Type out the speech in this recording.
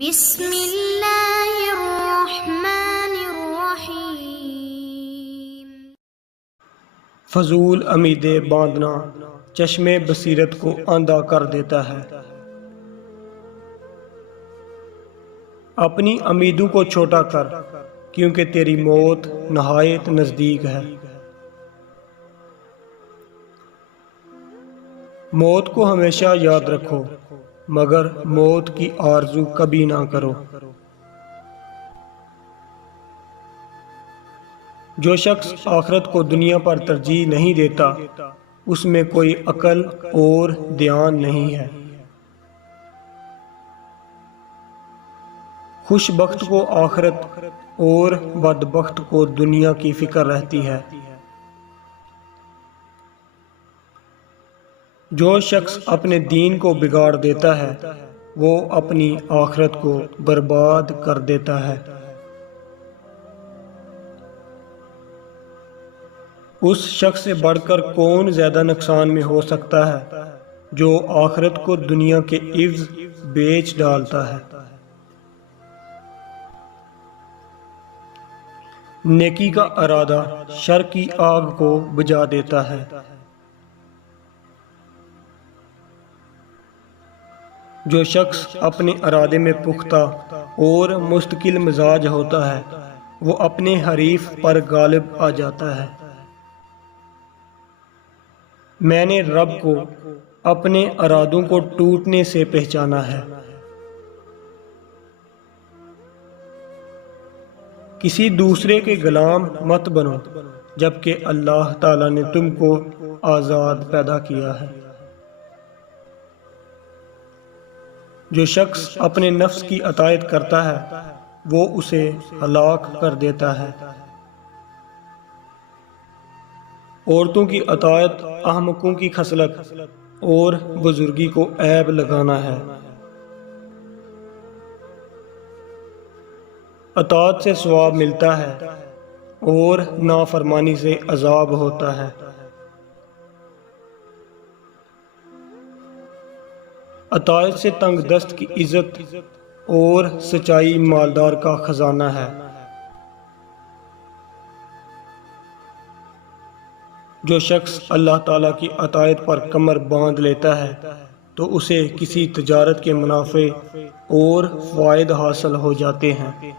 بسم اللہ الرحمن الرحیم۔ فضول امیدیں باندھنا چشم بصیرت کو اندھا کر دیتا ہے۔ اپنی امیدوں کو چھوٹا کر، کیونکہ تیری موت نہایت نزدیک ہے۔ موت کو ہمیشہ یاد رکھو، مگر موت کی آرزو کبھی نہ کرو۔ جو شخص آخرت کو دنیا پر ترجیح نہیں دیتا، اس میں کوئی عقل اور دھیان نہیں ہے۔ خوش بخت کو آخرت اور بدبخت کو دنیا کی فکر رہتی ہے۔ جو شخص اپنے دین کو بگاڑ دیتا ہے، وہ اپنی آخرت کو برباد کر دیتا ہے۔ اس شخص سے بڑھ کر کون زیادہ نقصان میں ہو سکتا ہے جو آخرت کو دنیا کے عوض بیچ ڈالتا ہے۔ نیکی کا ارادہ شر کی آگ کو بجھا دیتا ہے۔ جو شخص اپنے ارادے میں پختہ اور مستقل مزاج ہوتا ہے، وہ اپنے حریف پر غالب آ جاتا ہے۔ میں نے رب کو اپنے ارادوں کو ٹوٹنے سے پہچانا ہے۔ کسی دوسرے کے غلام مت بنو، جبکہ اللہ تعالیٰ نے تم کو آزاد پیدا کیا ہے۔ جو شخص اپنے نفس کی اطاعت کرتا ہے، وہ اسے ہلاک کر دیتا ہے۔ عورتوں کی اطاعت احمقوں کی خصلت اور بزرگی کو عیب لگانا ہے۔ اطاعت سے ثواب ملتا ہے اور نافرمانی سے عذاب ہوتا ہے۔ اطاعت سے تنگ دست کی عزت اور سچائی مالدار کا خزانہ ہے۔ جو شخص اللہ تعالیٰ کی اطاعت پر کمر باندھ لیتا ہے تو اسے کسی تجارت کے منافع اور فوائد حاصل ہو جاتے ہیں۔